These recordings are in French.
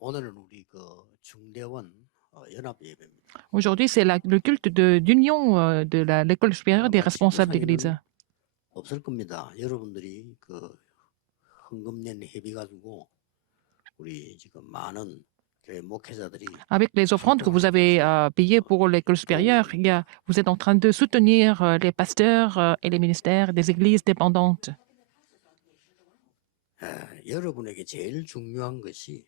오늘은 우리 그 중대원 연합 예배입니다. Aujourd'hui, c'est le culte d'union de l'école supérieure des 아마 responsables d'église. 지구상에는 없을 겁니다. 여러분들이 그 헌금 낸 회비 가지고 우리 지금 많은 교회 목회자들이 Avec les offrandes que vous avez payées pour l'école supérieure, vous êtes en train de soutenir les pasteurs et les ministères des églises dépendantes. 여러분에게 제일 중요한 것이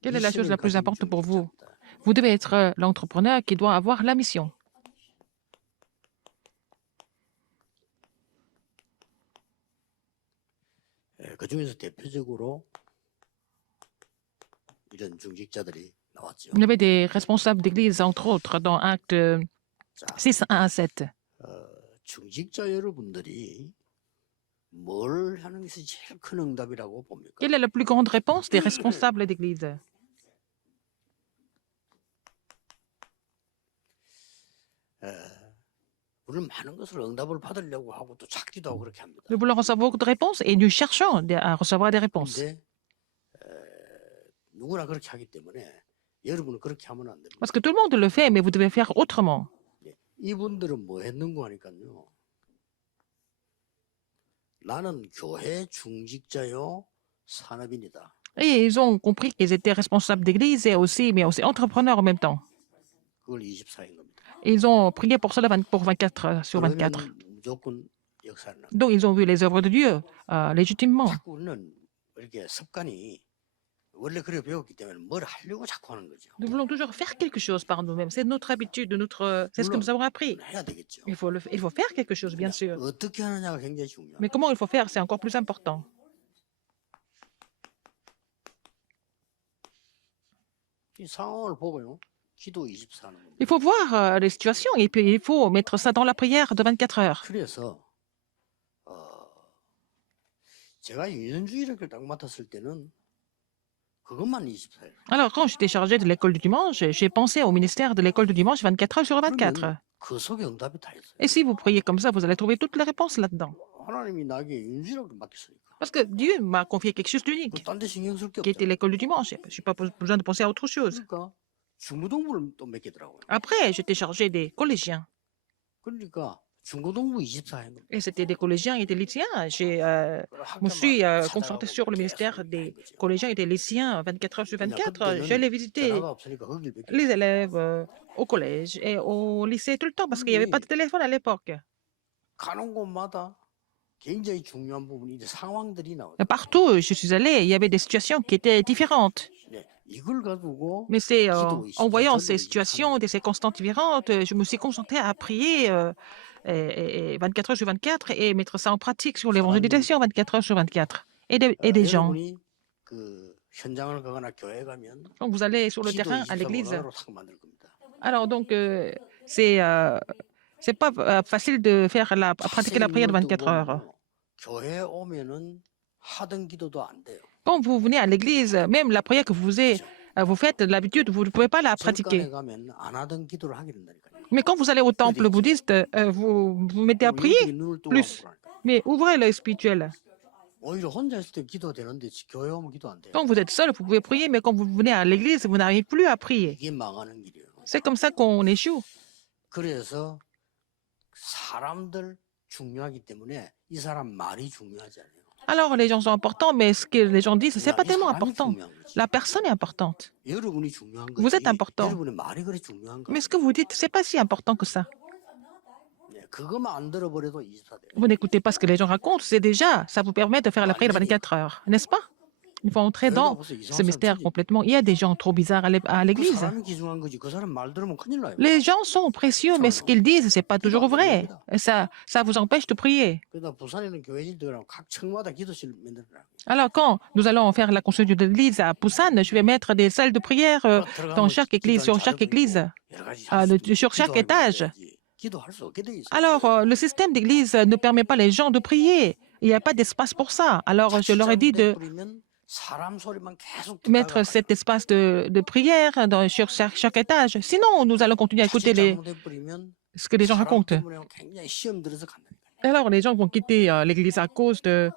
Quelle est la chose 미션을 la plus 가진 importante pour vous? 중직자입니다. Vous devez être l'entrepreneur qui doit avoir la mission. 그 중에서 대표적으로 이런 중직자들이 나왔죠. Il y avait des responsables d'église, entre autres, dans Acte 자, 6, 1 à 7. 중직자 여러분들이 뭘 하는 것이 제일 큰 응답이라고 봅니까? Quelle est la plus grande réponse des responsables d'église? 우리는 많은 것을 응답을 받으려고 하고 또 찾기도 하고 그렇게 합니다. Nous voulons recevoir beaucoup de réponses et nous cherchons à recevoir des réponses. 그런데 누구나 그렇게 하기 때문에 여러분은 그렇게 하면 안 됩니다. Parce que tout le monde le fait, mais vous devez faire autrement. 이분들은 뭐 했는고 하니까요. 나는 교회 중직자요 산업인이다. Et ils ont compris qu'ils étaient responsables d'église mais aussi entrepreneurs en même temps. 그걸 24인 겁니다. Et ils ont prié pour cela pour 24 heures sur 24. 그러면 무조건 역사를 납니다. Donc, ils ont vu les œuvres de Dieu légitimement. 자꾸 우리는 이렇게 습관이 원래 그래 배웠기 때문에 뭘 하려고 자꾸 하는 거죠. Nous voulons toujours faire quelque chose par nous-mêmes. C'est notre habitude, c'est ce que nous avons appris. 해야 되겠죠. Il faut faire quelque chose, bien sûr. 어떻게 하느냐가 굉장히 중요해요. Mais comment il faut faire, c'est encore plus important. 이 상황을 보고요. 기도 24는 겁니다. Il faut voir les situations et puis il faut mettre ça dans la prière de 24 heures. 그래서 제가 유년주일학교를 딱 맡았을 때는 그것만 24일. Alors, quand j'étais chargée de l'école du dimanche, j'ai pensé au ministère de l'école du dimanche 24 heures sur 24. 그 속에 응답이 다 있어요. Et si vous priez comme ça, vous allez trouver toutes les réponses là-dedans. 하나님이 나에게 유년주일학교 맡겼으니까. Parce que Dieu m'a confié quelque chose d'unique, 딴 데 신경 쓸 게 qui était 없잖아요. l'école du dimanche. Je n'ai pas besoin de penser à autre chose. 그러니까 중고등부를 또 맡기더라고요. Après, j'étais chargée des collégiens. 그러니까 중고등부 24인 겁니다. Et c'était des collégiens et des lycéens. Je me suis concentrée sur le ministère des collégiens et des lycéens 24 heures sur 24. J'allais visiter 전화가 없으니까 거길 맡겨. les élèves au collège et au lycée tout le temps parce qu'il n'y avait pas de téléphone à l'époque. 가는 곳마다 굉장히 중요한 부분이 이제 상황들이 나와요. Partout où je suis allée, il y avait des situations qui étaient différentes. 네, 이걸 가지고 Mais c'est 기도 en voyant ces 24 situations, des circonstances différentes, je me suis concentrée à prier 24 heures sur 24 et mettre ça en pratique sur l'évangélisation 24 heures sur 24. Et des gens. 여러분이 그 현장을 가거나 교회 가면 Donc vous allez sur le 기도 terrain à 24 l'église. 문화로 탁 만들 겁니다. Alors donc c'est pas facile de faire à pratiquer la prière de 24 heures. 교회 오면은 하던 기도도 안 돼요. Quand vous venez à l'église, même la prière que vous faites d'habitude, vous ne pouvez pas la pratiquer. 절간에 가면 안 하던 기도를 하게 된다니까요. Mais quand vous allez au temple bouddhiste, vous vous mettez à prier 눈을 뜨고 plus. 하고 그러니까. Mais ouvrez l'œil spirituel. 오히려 혼자 있을 때 기도 되는데 교회 오면 기도 안 돼요. Quand vous êtes seul, vous pouvez prier, mais quand vous venez à l'église, vous n'arrivez plus à prier. 이게 망하는 길이에요. C'est comme ça qu'on échoue. 그래서 사람들 중요하기 때문에 이 사람 말이 중요하지 않아요. Alors les gens sont importants, mais ce que les gens disent, c'est pas 이 tellement 사람이 important. 중요한 거지. La personne est importante. 여러분이 중요한 거지. Vous êtes important. 여러분의 말이 그래 중요한 거. Mais ce que vous dites, c'est pas si important que ça. 네, 그것만 안 들어버려도 24대. Vous n'écoutez pas ce que les gens racontent, c'est déjà, ça vous permet de faire la prière 24 heures, n'est-ce pas? Il faut entrer dans ce mystère complètement. Il y a des gens trop bizarres à 그 l'église. 사람이 귀중한 거지. 그 사람 말 들으면 큰일 나요. Les gens sont précieux, mais ce qu'ils disent, c'est pas toujours vrai. Et ça vous empêche de prier. 그러다 부산에는 교회질들하고 각 청마다 기도실 만들어라. Alors, quand nous allons faire la construction de l'église à Busan, je vais mettre des salles de prière dans chaque église, sur chaque église, sur chaque étage. 기도할 수 없게 돼 있어요. Alors, le système d'église ne permet pas les gens de prier. Il n'y a pas d'espace pour ça. Alors, je leur ai dit de 사람 소리만 계속 mettre cet espace de prière sur chaque étage. Sinon, nous allons continuer à écouter ce que les gens racontent. 굉장히 시험 들어서 간다니까요. Alors, les gens vont quitter l'église à cause de...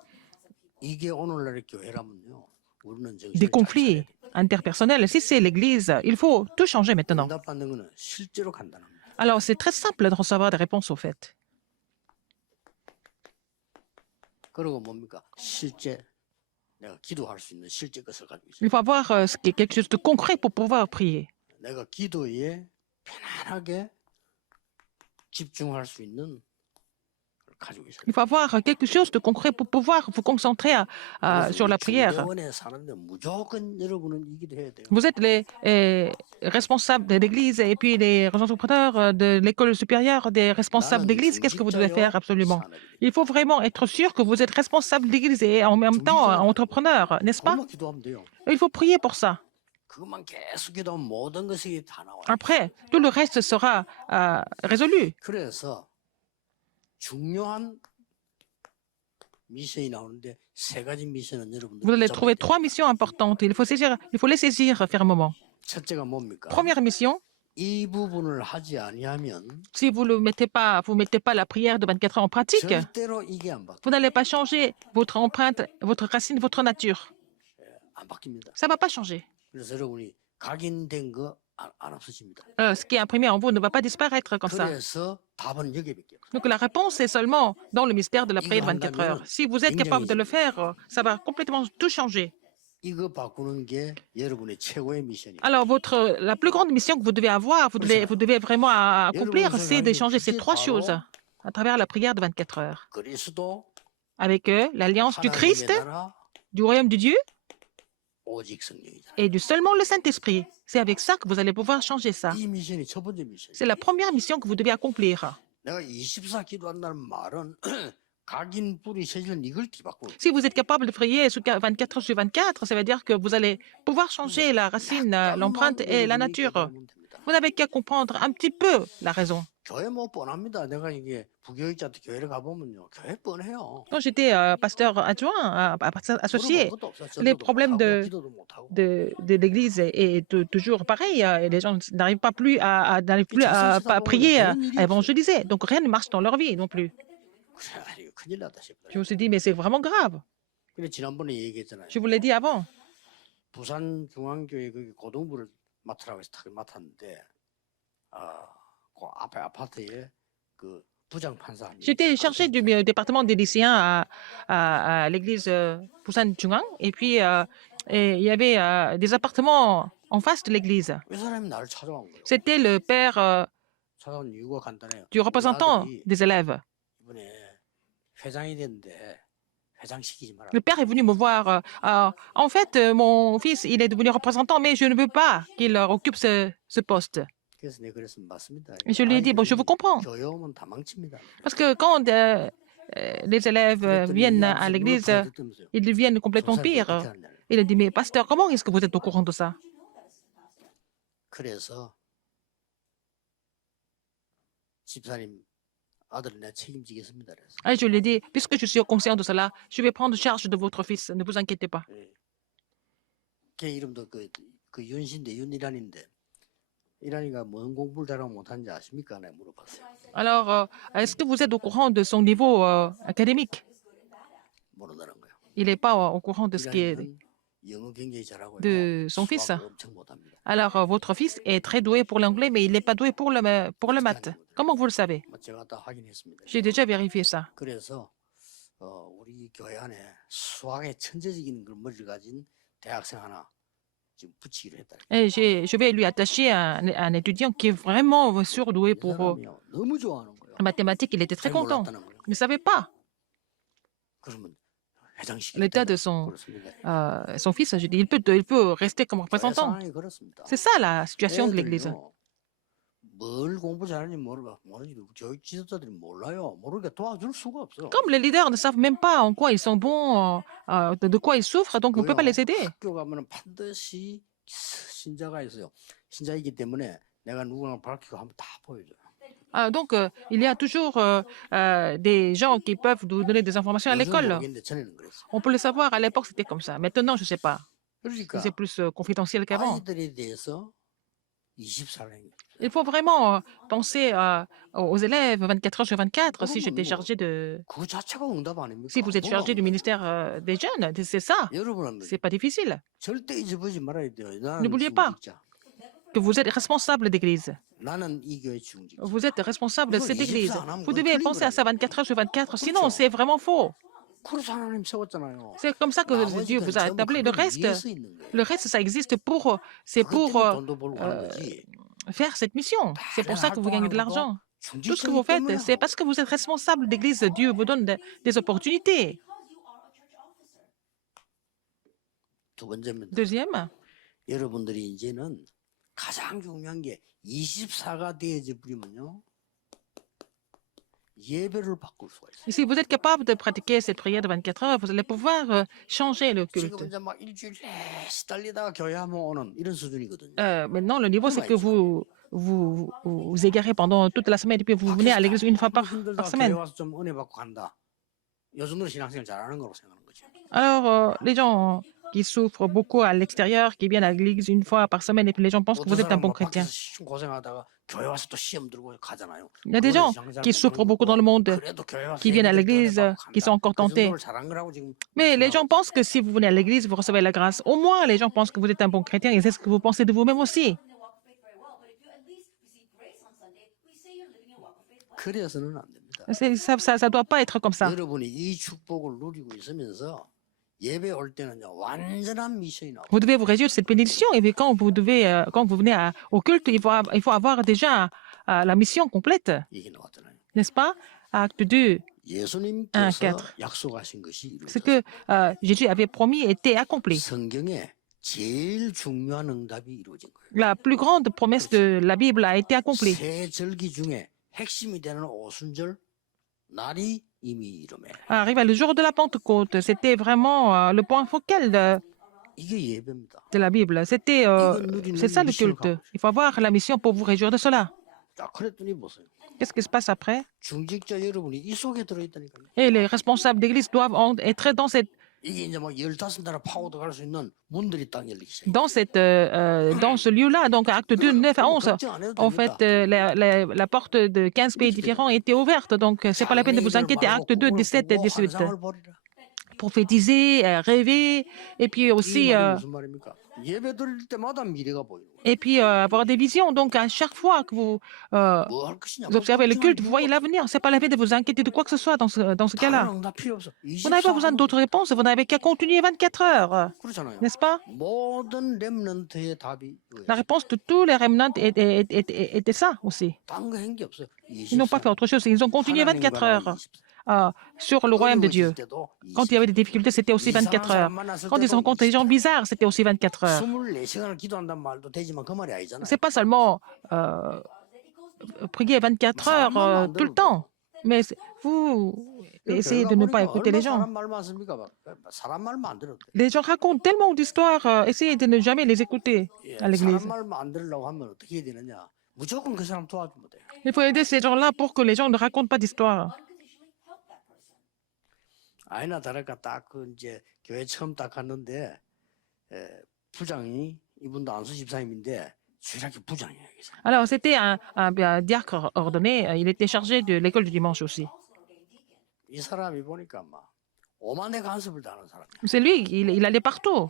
이게 오늘날의 교회라면요. 우리는 des 정신을 잘 차려야 conflits 됩니다. interpersonnels. Si c'est l'Église, il faut tout changer maintenant. 응답받는 거는 실제로 간단합니다. Alors, c'est très simple de recevoir des réponses au fait. 그리고 뭡니까? 실제 내가 기도할 수 있는 실제 것을 가지고 있어요. Il faut avoir quelque chose de concret pour pouvoir prier. 내가 기도에 편안하게 집중할 수 있는 걸 가지고 있어요. Il faut avoir quelque chose de concret pour pouvoir vous concentrer 그래서 sur 우리 la prière. 중대원에 사는데 무조건 여러분은 이 기도해야 돼요. Vous êtes les responsables de l'Église et puis les entrepreneurs de l'école supérieure des responsables 나는 d'Église. Qu'est-ce que vous devez faire 중직자요, absolument? 산업이래. Il faut vraiment être sûr que vous êtes responsable d'Église et en même temps entrepreneur, n'est-ce pas? 그것만 기도하면 돼요. Il faut prier pour ça. 그것만 계속 기도하면 모든 것이 다 나와요. Après, tout le reste sera résolu. 그래서 중요한 미션이 나오는데 세 가지 미션은 여러분들 Vous allez 붙잡아야 trouver 돼요. 3 missions importantes. Il faut les saisir fermement. 첫째가 뭡니까? Première mission, 이 부분을 하지 아니하면 si vous ne mettez pas la prière de 24 heures en pratique, 절대로 이게 안 바뀌어요. vous n'allez pas changer votre empreinte, votre racine, votre nature. 안 바뀝니다. Ça ne va pas changer. 그래서 여러분이 각인된 거 안 없어집니다. Ce qui est imprimé en vous ne va pas disparaître comme ça. 그래서 답은 여기밖에 없어요. Donc la réponse est seulement dans le mystère de la prière de 24 heures. Si vous êtes capable de le faire, ça va complètement tout changer. 이거 바꾸는 게 여러분의 최고의 미션이에요. Alors la plus grande mission que vous devez avoir, vous devez vraiment accomplir, c'est de changer ces 3 choses à travers la prière de 24 heures. 그리스도, Avec l'alliance du 하나님의 Christ, 나라, du royaume de Dieu 오직 성령이잖아요. et du seulement le Saint-Esprit. C'est avec ça que vous allez pouvoir changer ça. 이 미션이 첫 번째 미션이에요. C'est la première mission que vous devez accomplir. 내가 24 기도한다는 말은 각인 뿌리 세질 이걸 뒤바꾸는 Si vous êtes capable de prier 24 heures sur 24, ça veut dire que vous allez pouvoir changer la racine, l'empreinte et la nature. Vous n'avez qu'à comprendre un petit peu la raison. 교회 뭐 뻔합니다. 내가 이게 부교육자 때 교회를 가보면요. 교회 뻔해요. Quand j'étais pasteur adjoint, pasteur associé, 물어볼 것도 없어요. les 전도도 problèmes 못하고, 기도도 못하고. de l'Église est toujours pareil. Et les gens n'arrivent plus à prier, à évangéliser. Donc rien ne marche dans leur vie non plus. 그래, 아니, 큰일 났다 싶어요. Je me suis dit, mais c'est vraiment grave. 그래 지난번에 얘기했잖아요. Je vous l'ai dit avant. 부산 중앙교회 거기 고등부를 맡으라고 해서 탁 맡았는데 그 앞에 아파트에 그 부장 판사. J'étais chargée du département des lycéens à l'église Busan Jungang. Et puis, et il y avait des appartements en face de l'église. 이 사람이 나를 찾아온 거예요. C'était le père 찾아온 이유가 간단해요. du représentant 우리 아들이 des élèves. 이번에 회장이 됐는데 회장 시키지 마라. Le père est venu me voir. En fait, mon fils, il est devenu représentant, mais je ne veux pas qu'il occupe ce poste. 그래서 내가 그랬으면 맞습니다. Et je lui ai dit, bon, je vous comprends. 교회 오면 다 망칩니다. Parce que quand les élèves viennent à l'église, ils deviennent complètement pires. Il a dit, mais pasteur, comment est-ce que vous êtes au courant de ça? 그래서 집사님 아들을 내가 책임지겠습니다. 그래서. Et je lui ai dit, puisque je suis conscient de cela, je vais prendre charge de votre fils, ne vous inquiétez pas. 걔 이름도 그 윤신데 윤이란인데 이란이가 뭔 공부를 잘하고 못하는지 아십니까? 내가 물어봤어요. Alors, est-ce que vous êtes au courant de son niveau académique? 모르다는 거예요. Il n'est pas au courant de ce qui est 이란이는 영어 굉장히 잘하고요. de son fils. 수학을 엄청 못합니다. Alors, votre fils est très doué pour l'anglais, mais il n'est pas doué pour le maths. Comment vous le savez? 뭐 제가 다 확인했습니다. J'ai déjà vérifié ça. 그래서 우리 교회 안에 수학에 천재적인 걸 머리를 가진 대학생 하나 지금 붙이기로 했다. Et je vais lui attacher un étudiant qui est vraiment surdoué 이 pour 사람이요, 너무 좋아하는 거예요. la mathématique. Il était très 잘 content. 몰랐다는 거예요. Il ne savait pas. 그러면 회장식 L'état de son fils, je dis, il peut rester comme représentant. 상황이 그렇습니다. C'est ça la situation de l'Église. 애들요, 뭘 공부 잘하는지 모르지 교육 지도자들이 몰라요. 모르니까 도와줄 수가 없어. Comme les leaders ne savent même pas en quoi ils sont bons, de quoi ils souffrent, donc on ne peut pas les aider. 학교 가면은 반드시 신자가 있어요. 신자이기 때문에 내가 누구나 밝히고 한번 다 보여줘요. Donc, il y a toujours des gens qui peuvent nous donner des informations à 요즘은 l'école. 모르겠는데 전에는 그랬어. On peut le savoir, à l'époque c'était comme ça. Maintenant, je ne sais pas. 그러니까 C'est plus confidentiel qu'avant. 아이들에 대해서 24년 Il faut vraiment penser aux élèves 24 heures sur 24 si j'étais 그러면 뭐 chargé de... 그 자체가 응답 Si 아닙니까? vous êtes 뭐가 chargé du 응답이야? ministère des jeunes, c'est ça. 여러분은 C'est pas difficile. 절대 잊어버리지 말아야 돼요. 나는 N'oubliez pas 중직자. que vous êtes responsable d'église. 나는 이 교회 중직자. Vous êtes responsable de 그걸 cette église. 24 안 하면 Vous 그건 devez 틀린 penser à ça 거라니까. 24 heures sur 24, sinon 그렇죠. c'est vraiment faux. 그래서 하나님 세웠잖아요. C'est comme ça que Dieu 나머지는 vous a 전부 établi. 그걸 위해서 있는 거예요. Le reste, ça existe pour, c'est 그것 pour 때문에 돈도 벌고 하는 거지. faire cette mission. C'est pour ça que vous gagnez de l'argent. Tout ce que vous faites, c'est parce que vous êtes responsable d'église. Dieu vous donne des opportunités. 두 번째입니다. Deuxième, 여러분들이 이제는 가장 중요한 게 24가 되어져 버리면요. 예배를 바꿀 수가 있어요. si vous êtes capable de pratiquer cette prière de 24 heures, vous allez pouvoir changer le 지금 culte. 이제 막 일주일 시달리다가 교회 한번 오는 이런 수준이거든요. Maintenant, le niveau, c'est que vous égarez pendant toute la semaine et puis vous venez à l'église une fois par 힘들다가 교회 semaine. 와서 좀 은혜 받고 간다. 요 정도로 신앙생활 잘하는 거라고 생각하는 거죠. Alors, les gens qui souffrent beaucoup à l'extérieur, qui viennent à l'église une fois par semaine, et puis les gens pensent que 어떤 vous êtes un 사람은 bon 막 chrétien. 밖에서 고생하다가 교회 와서 또 시험 들고 가잖아요. Il y a des gens qui souffrent beaucoup dans le monde, 그래도 교회 와서 qui viennent à 예배 드리고 은혜 l'église, 받고 qui sont 간다. encore 그 tentés. 정도를 잘한 거라고 지금 Mais les 생각하고 gens pensent que si vous venez à l'église, vous recevez la grâce. Au moins, les gens pensent que vous êtes un bon chrétien et c'est ce que vous pensez de vous-même aussi. 그래서는 안 됩니다. Ça doit pas être comme ça. 여러분이 이 축복을 누리고 있으면서 예배 올 때는요 완전한 미션이 나와요. Vous devez vous réjouir de cette bénédiction et puis quand vous venez au culte, il faut avoir déjà la mission complète, 이게 나왔잖아요. n'est-ce pas? Acte 2, 예수님께서 4. 약속하신 것이 ce 이루어졌어요. que Jésus avait promis était accompli. 성경에 제일 중요한 응답이 이루어진 거예요. La plus grande promesse de la Bible a été accomplie. 세 절기 중에 핵심이 되는 오순절 날이 이미 이루매. Arrivé le jour de la Pentecôte, c'était vraiment le point focal 이게 예배입니다. de la Bible. C'est ça le culte. Il faut avoir la mission pour vous réjouir de cela. 자, 그랬더니 보세요. Qu'est-ce qui se passe après? 중직자 여러분이 이 속에 들어있다니까요. Et les responsables d'église doivent être 이게 이제 막 15나라 파고도 갈 수 있는 문들이 딱 열리기 시작해요. dans ce lieu-là. Donc, acte 2, 9 à 11. 걱정 안 해도 En 됩니다. fait, la porte de 15 pays différents était ouverte. Donc, c'est pas la peine de vous inquiéter. Acte 2, 17 et 18. 환상을 벌이라. Prophétiser, rêver, et puis aussi 이 말이 무슨 말입니까? 예배 드릴 때마다 미래가 보이는 거예요. et puis avoir des visions. Donc, à chaque fois que vous 뭐 할 것이냐? observez le culte, vous voyez l'avenir. C'est pas la peine de vous inquiéter de quoi que ce soit dans ce cas-là. 다른 응답 필요 없어. Vous n'avez pas besoin d'autres réponses. Vous n'avez qu'à continuer 24 heures, 그렇잖아요. n'est-ce pas? 모든 렘넌트의 답이 La réponse de tous les remnants était ça aussi. 딴거 한 게 없어요. Ils n'ont pas fait autre chose. Ils ont continué 24 heures sur le royaume de Dieu. Quand il y avait des difficultés, c'était aussi 24 heures. Quand ils rencontrent des gens bizarres, c'était aussi 24 heures. 24시간을 기도한다는 말도 되지만 그 말이 아니잖아요. C'est pas seulement prier 24 heures tout le temps, mais vous essayez de ne pas écouter les gens. 사람 말 많습니까? 사람 말만 안 들어도 돼. Les gens racontent tellement d'histoires, essayez de ne jamais les écouter 예, à l'église. 사람 말만 안 들으려고 하면 어떻게 해야 되느냐? 무조건 그 사람 도와주면 돼요. Il faut aider ces gens-là pour que les gens ne racontent pas d'histoires. 아니나 다를까 딱 그 이제 교회 처음 딱 갔는데 부장이 이분도 안수 집사님인데 주일학교 부장이에요. 여기서. Alors, c'était un diacre ordonné. Il était chargé de l'école du dimanche aussi. 이 사람이 보니까 막 오만의 간섭을 당하는 사람이야. C'est lui, il allait partout.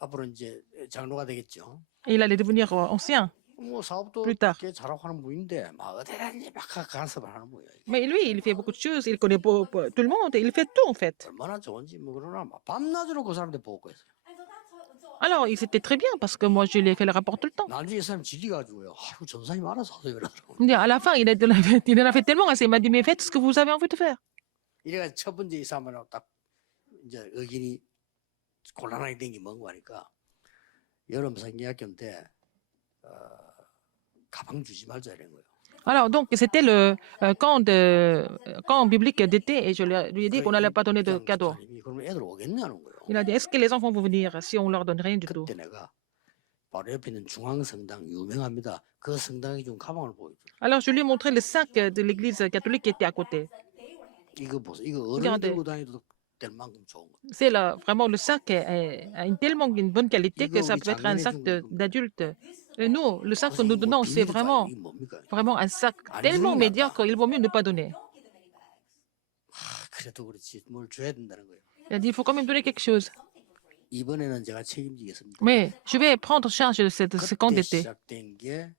앞으로 이제 장로가 되겠죠. Et il allait devenir ancien. 뭐 사업도 plus tard. 꽤 잘하고 하는 분인데 막 어디든지 막 간섭을 하는 거예요. Mais lui, il fait beaucoup de choses. Il connaît tout le monde. Il fait tout, en fait. 얼마나 좋은지 뭐 그러나 막 밤낮으로 그 사람들 보고 했어요. Alors, c'était très bien parce que moi, je lui ai fait le rapport tout le temps. 나중에 이 사람 질리가지고요. 아이고 전사님 알아서 하세요 그러더라고. Mais à la fin, il en a fait tellement assez. Il m'a dit, mais faites ce que vous avez envie de faire. 이래가 첫 번째 이 사람하고 딱 이제 의견이 곤란하게 된 게 뭔가 하니까 여름 성경학교 때 가방 주지 말자 이런 거예요. Alors, donc, c'était le camp biblique d'été et je lui ai dit qu'on n'allait pas donner de cadeaux. 그러면 애들 오겠냐는 거예요. Il a dit, est-ce que les enfants vont venir si on leur donne rien du tout? 그때 내가 바로 옆에 있는 중앙성당 유명합니다. 그 성당에 준 가방을 보여줘. Alors, je lui ai montré le sac de l'église catholique qui était à côté. 이거 보세요. 이거 어른 Regardez. 들고 다니도 될 만큼 좋은 거. C'est vraiment le sac a tellement une bonne qualité que ça peut être un sac d'adulte. Et nous, le sac que nous 고생이 뭐 donnons, c'est 비닐일까요? 이게 뭡니까? vraiment un sac 안 tellement 주는 게 낫다. médiocre, il vaut mieux ne pas donner. 그래도 그렇지 뭘 줘야 된다는 거예요. Il a dit, il faut quand même donner quelque chose. 이번에는 제가 책임지겠습니다. Mais je vais prendre charge de ce camp 그때 d'été. 시작된 게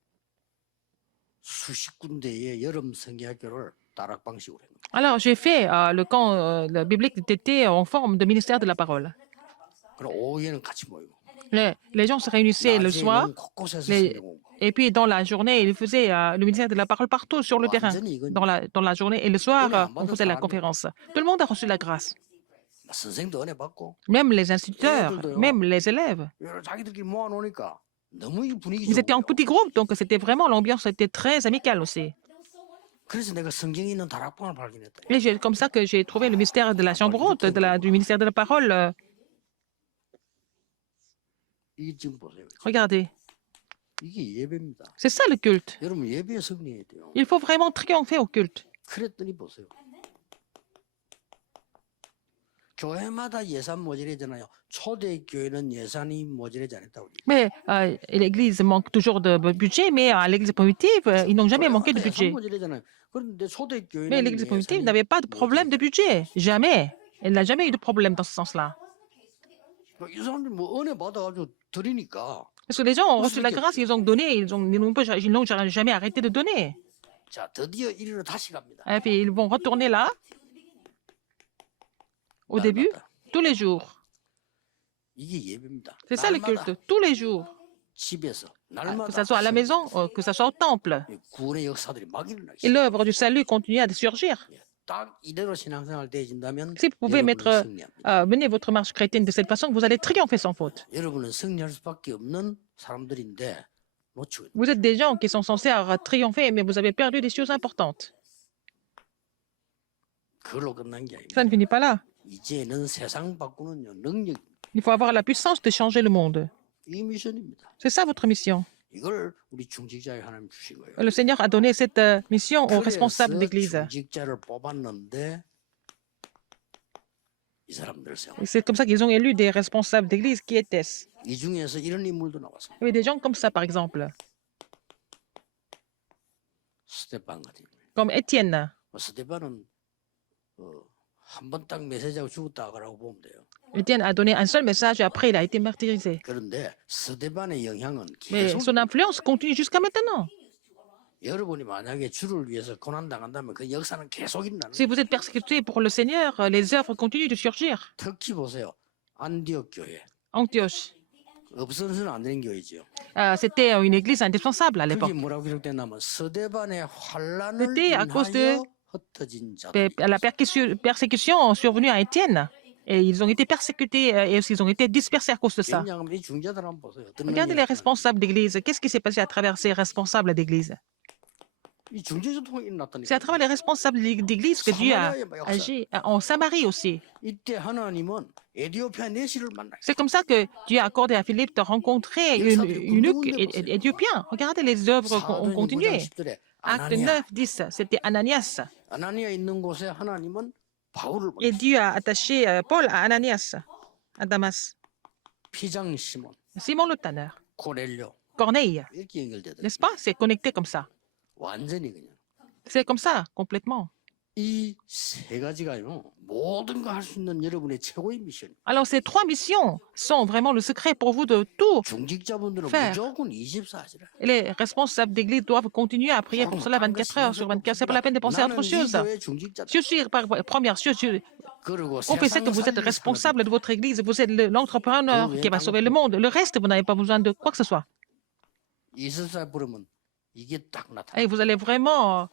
수십 군데의 여름 성경학교를 다락 방식으로 했습니다. Alors, j'ai fait le camp biblique d'été en forme de ministère de la parole. 그럼 오후에는 같이 모이고 Les gens se réunissaient le soir 낮에는 곳곳에서 les- 성경 공부. et puis dans la journée, ils faisaient le ministère de la parole partout sur le terrain. 완전히 이건 Dans la journée et le soir, 은혜 안 on 받은 faisait la 사람이 conférence. Tout le monde a reçu la grâce. 선생도 은혜 받고 Même les instituteurs, 애들도요. même les élèves. 여러 자기들끼리 모아놓으니까 너무 이 분위기 Ils étaient en 좋은 거예요. petits groupes, donc c'était vraiment, l'ambiance était très amicale aussi. 그래서 내가 성경이 있는 다락방을 발견했다. Et c'est comme ça que j'ai trouvé le mystère de la chambre haute, du ministère de la parole. 이게 지금 보세요. Regardez, 이게 예배입니다. c'est ça le culte. 여러분 예배에 승리해야 돼요. Il faut vraiment triompher au culte. 그랬더니 보세요. 교회마다 예산 모자라잖아요. 초대교회는 예산이 모자라지 않았다고. Mais l'Église manque toujours de budget, mais à l'Église primitive, ils n'ont jamais manqué de 예산 budget. 모자라잖아요. 그런데 초대교회는 Mais l'Église primitive n'avait pas de problème de budget. Jamais. Elle n'a jamais eu de problème dans ce sens-là. 이 사람들이 뭐 은혜 받아가지고 드리니까 Parce que les gens ont reçu la grâce, ils ont donné, ils n'ont jamais arrêté de donner. 자 드디어 이리로 다시 갑니다. Et puis ils vont retourner là, au début, 날마다. tous les jours. 이게 예배입니다. C'est ça le 날마다 culte, tous les jours. 집에서 Que 날마다 ce soit à la maison, que ce soit au temple. 이 구원의 역사들이 막 일어나기 Et l'œuvre du salut continue à surgir. 딱 이대로 신앙생활 되어진다면 Si vous pouvez 여러분은 mettre, 승리합니다. mener votre marche chrétienne de cette façon, vous allez triompher sans faute. 여러분은 승리할 수밖에 없는 사람들인데 놓치고 있는 Vous êtes des gens qui sont censés triompher, mais vous avez perdu des choses importantes. 그걸로 끝난 게 Ça 아닙니다. ne finit pas là. 이제는 세상 바꾸는 능력 Il faut avoir la puissance de changer le monde. 이 미션입니다. C'est ça votre mission. 이걸 우리 중직자에 하나님 주신 거예요. Le Seigneur a donné cette mission aux 그래서 responsables d'église. 중직자를 뽑았는데 이 사람들 세워. Et c'est comme ça qu'ils ont élu des responsables d'église. Qui étaient-ce? 이 중에서 이런 인물도 나왔습니다. Il y avait des gens comme ça, par exemple, 스테판 같은 인물. comme Étienne. 스테판은 한 번 딱 메시지하고 죽었다고 보면 돼요. Étienne a donné un seul message et après il a été martyrisé. 그런데 스테판의 영향은 Mais 계속 son influence continue jusqu'à maintenant. 여러분이 만약에 주를 위해서 고난 당한다면 그 역사는 계속 일어나는 Si 거예요. vous êtes persécuté pour le Seigneur, les œuvres continuent de surgir. 특히 보세요. 안디옥 교회. Antioche, 없어서는 안 되는 교회죠. c'était une église indispensable à 그게 l'époque. 뭐라고 기록됐냐면 스데반의 환란을 C'était à cause de- 인하여 흩어진 자들. La persécution survenue à Étienne. Et ils ont été persécutés et aussi ils ont été dispersés à cause de ça. 왜냐하면 이 중자들 한번 보세요. 어떤 Regardez 능력이 les 나타나는지. responsables d'église. Qu'est-ce qui s'est passé à travers ces responsables d'église? 이 중재자 통해 일어났다니까. C'est à travers les responsables d'église que Dieu a 사마리아의 역사. agi en Samarie aussi. 이때 하나님은 에디오피아 내시를 만나요. C'est comme ça que Dieu a accordé à Philippe de rencontrer une eunuque éthiopien. Regardez les œuvres ont continué. 10절에 Acte 아나니아. 9, 10, c'était Ananias. 아나니아 있는 곳에 하나님은 바울을 Et 보내. Dieu a attaché Paul à Ananias, à Damas. 피장 시몬, Simon le tanneur, 고넬료 Corneille, 이렇게 연결되더라고요. n'est-ce pas? C'est connecté comme ça. 완전히 그냥. C'est comme ça, complètement. 이 세 가지가요. 모든 거 할 수 있는 여러분의 최고의 미션. Alors, ces trois missions sont vraiment le secret pour vous de tout. 중직자분들은 faire. 무조건 24시라. Et les responsables d'église doivent continuer à prier pour cela 24 heures sur 24. C'est pas la peine de penser à autre chose. 중직자. Je suis, première chose, 그리고 confessez que vous êtes responsable de votre église, vous êtes l'entrepreneur qui va sauver le monde. Le reste, vous n'avez pas besoin de quoi que ce soit. 이스라엘 부르면 이게 딱 나타나. Et vous allez vraiment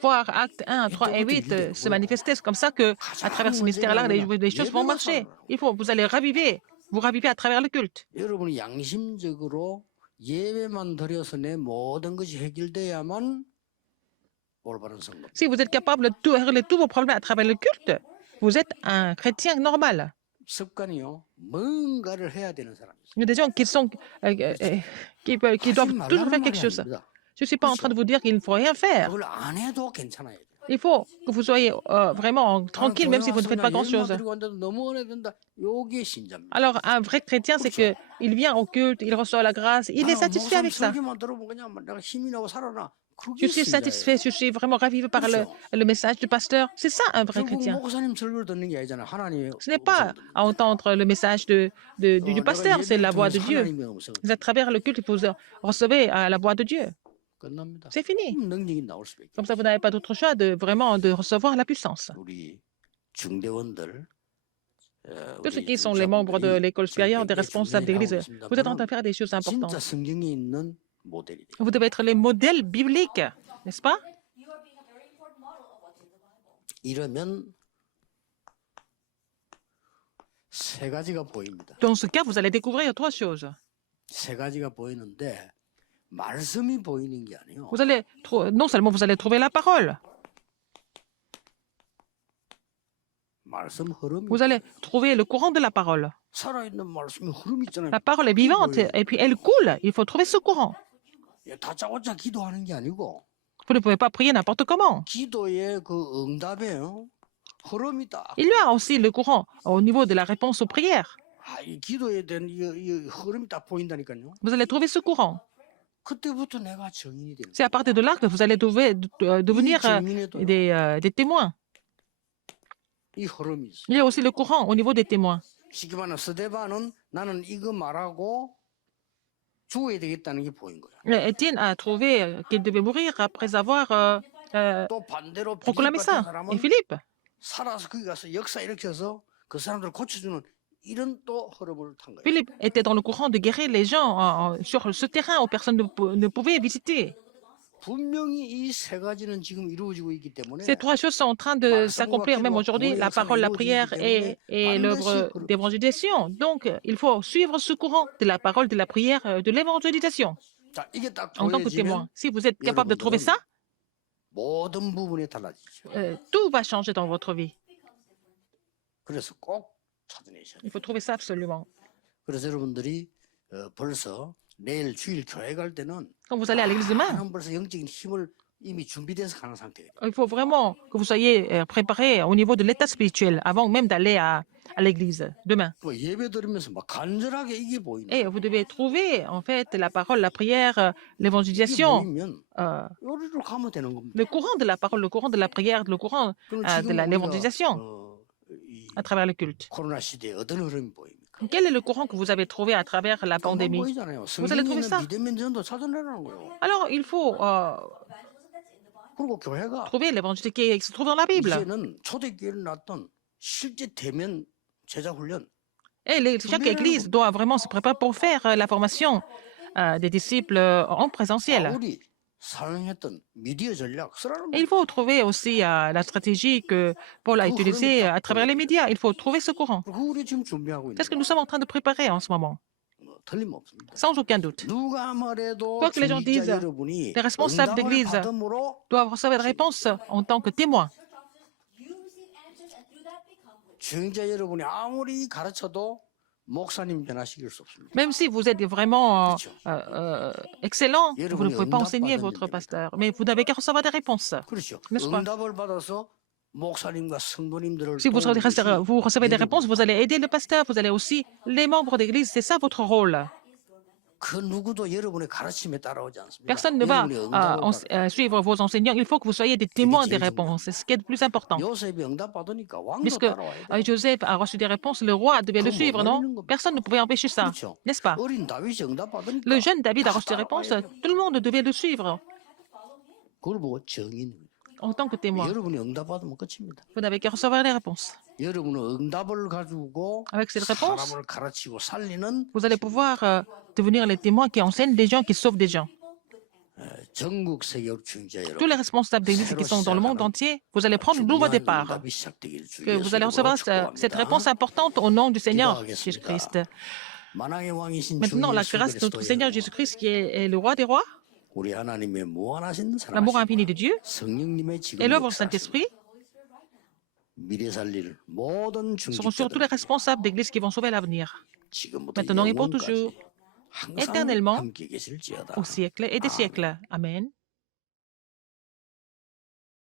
voir actes 1, 3 et 8 se manifester. C'est comme ça que, à travers ce mystère-là, les choses vont marcher. Vous allez vous ravivez à travers le culte. 여러분이 양심적으로 예배만 드려서 내 모든 것이 해결돼야만 올바른 성도. Si vous êtes capable de régler tous vos problèmes à travers le culte, vous êtes un chrétien normal. 습관이요. 뭔가를 해야 되는 사람이죠. Il y a des gens qui doivent toujours faire quelque chose. Je ne suis pas en train de vous dire qu'il ne faut rien faire. 그걸 안 해도 괜찮아요. Il faut que vous soyez vraiment tranquille, même si vous ne faites pas grand-chose. 너무 은혜 된다. 요게 신자입니다. Alors, un vrai chrétien, c'est qu'il il vient au culte, il reçoit la grâce, il est 나는 satisfait 목사님 avec ça. 설교만 들어보면 그냥 내가 힘이 나고 살아나. Je 그게 suis satisfait, 신자예요. je suis vraiment ravivé par 그렇죠. le message du pasteur. C'est ça un vrai 결국 chrétien. 목사님 설교를 듣는 게 아니잖아요. 하나님의 Ce n'est 음성을 pas 듣는 à 거죠. entendre le message du 내가 pasteur, c'est 예배를 la voix de 통해서 Dieu. 하나님의 음성을 C'est à travers le culte que vous recevez la voix de Dieu. 끝납니다. C'est fini. 능력이 나올 수밖에 Comme ça, vous n'avez pas d'autre choix de vraiment de recevoir la puissance. 우리 중대원들 Tous ceux qui sont les membres de l'école supérieure des responsables d'église, vous êtes en train de faire des choses 진짜 importantes. 성경에 있는 모델이 돼요. Vous devez être les modèles bibliques, n'est-ce pas? 이러면 세 가지가 보입니다. Dans ce cas, vous allez découvrir trois choses. 세 가지가 보이는데 말씀이 보이는 게 아니에요. Vous allez non seulement vous allez trouver la parole, 말씀 흐름이 vous allez trouver le courant de la parole. 살아있는 말씀이 흐름 있잖아요. La parole est vivante et puis elle coule. Il faut trouver ce courant. 다짜고짜 기도하는 게 아니고 Vous ne pouvez pas prier n'importe comment. 기도의 그 응답에 흐름이 딱. Il y a aussi le courant au niveau de la réponse aux prières. 이 기도에 대한 이 흐름이 딱 보인다니까요. Vous allez trouver ce courant. 그때부터 내가 증인이 되는 C'est à partir de là que vous allez devenir 증인에도 des témoins. 이 흐름이 있어. Il y a aussi le courant au niveau des témoins. 쉽게 말하면 스데반은 나는 이거 말하고 죽어야 되겠다는 게 보인 거야. Étienne a trouvé qu'il devait mourir après avoir 또 반대로 proclamé 빌립 ça. 같은 Et 사람은 Philippe, 살아서 거기 가서 역사 일으켜서 그 사람들을 고쳐주는 이런 또 흐름을 탄 거예요. Philippe était dans le courant de guérir les gens sur ce terrain où personne ne pouvait visiter. 분명히 이 세 가지는 지금 이루어지고 있기 때문에 Ces trois choses sont en train de s'accomplir même aujourd'hui, la parole, la prière et l'œuvre d'évangélisation. Donc, il faut suivre ce courant de la parole, de la prière, de l'évangélisation 자, 이게 딱 en tant que témoin. 보여지면 Si vous êtes capable de trouver ça, 모든 부분이 달라지죠. tout va changer dans votre vie. 그래서 꼭 찾아내셔야 돼요. Il faut trouver ça absolument. 그래서 여러분들이 벌써 내일 주일 교회 갈 때는 Quand vous allez à l'église demain, 많은 벌써 영적인 힘을 이미 준비돼서 가는 상태예요. il faut vraiment que vous soyez préparé au niveau de l'état spirituel avant même d'aller à l'église demain. 뭐 예배 드리면서 막 간절하게 이게 보이는 Et vous devez trouver en fait la parole, la prière, l'évangélisation, 보이면 요리로 가면 되는 겁니다. le courant de la parole, le courant de la prière, le courant 그럼 de 지금 l'évangélisation 이 à travers le culte. 코로나 시대에 어떤 흐름이 보입니까? Quel est le courant que vous avez trouvé à travers la 금방 pandémie? 보이잖아요. allez trouver 성경에는 ça. 믿음의 전도 찾아내라는 거예요. Alors, il faut 그리고 교회가 trouver l'évangile qui se trouve dans la Bible. 이제는 초대교회를 났던 실제 대면 제자 훈련 Et chaque église doit vraiment se préparer pour faire la formation des disciples en présentiel. 바울이 사용했던 미디어 전략 쓰라는 Et il 거예요. faut trouver aussi la stratégie que Paul a utilisée à travers les médias. Il faut trouver ce courant. 그거 우리 지금 준비하고 있는 C'est ce que 거예요. nous sommes en train de préparer en ce moment, 틀림없습니다. sans aucun doute. 누가 말해도 Quoi que les gens 중직자 disent, 여러분이 les responsables 응답을 d'église 받음으로 Doivent recevoir des réponses en tant que témoins. 중직자 여러분이 아무리 가르쳐도 목사님 변화시킬 수 없습니다. Même si vous êtes vraiment excellent, vous ne pouvez pas enseigner votre pasteur, mais vous n'avez qu'à recevoir des réponses. 그렇죠. n'est-ce pas? 응답을 받아서 목사님과 성도님들을 Si vous 도우는 것이 vous recevez des 여러분의 réponses, vous allez aider le pasteur, vous allez aussi les membres d'église. C'est ça votre rôle. 그 누구도 여러분의 가르침에 따라오지 않습니다. Personne ne va 여러분의 응답을 받아요. suivre vos enseignants. Il faut que vous soyez des témoins des réponses. C'est ce qui est le plus important. 요셉이 응답 받으니까 왕도 Puisque 따라와야 돼요. Joseph a reçu des réponses, le roi devait le suivre, non? Personne ne pouvait empêcher ça, 그렇죠. n'est-ce pas? 어린 다윗이 응답 받으니까 Le jeune David a reçu des 따라와야 réponses, 돼요. tout le monde devait le suivre 그걸 보고 정인. en tant que témoin. 여러분이 응답 받으면 끝입니다. Vous n'avez qu'à recevoir les réponses. 여러분은 응답을 가지고 Avec cette réponse, 사람을 가르치고 살리는 vous allez pouvoir devenir les témoins qui enseignent des gens, qui sauvent des gens. 전국 세계적 중재 Tous les 여러분. responsables d'église qui sont dans le monde entier, vous allez prendre un nouveau 중요한 départ. 응답이 시작되길 주 Que vous allez 예수님으로 recevoir cette réponse 축복합니다. importante au nom du Seigneur Jésus-Christ. 만왕의 왕이신 주 Maintenant, la 예수 grâce de notre Seigneur 그리스도의 Jésus-Christ, qui est le roi des rois, 우리 하나님의 무한하신 l'amour 사랑하심 infini de Dieu 성령님의 지금 et l'œuvre du 역사하심 Saint-Esprit 미래 살릴 모든 seront sur tous les 중직자들 responsables d'église qui vont sauver l'avenir, 지금부터 maintenant et pour 영원까지 toujours, 항상 éternellement, 함께 계실지어다. au siècle et des Amen. siècles. Amen.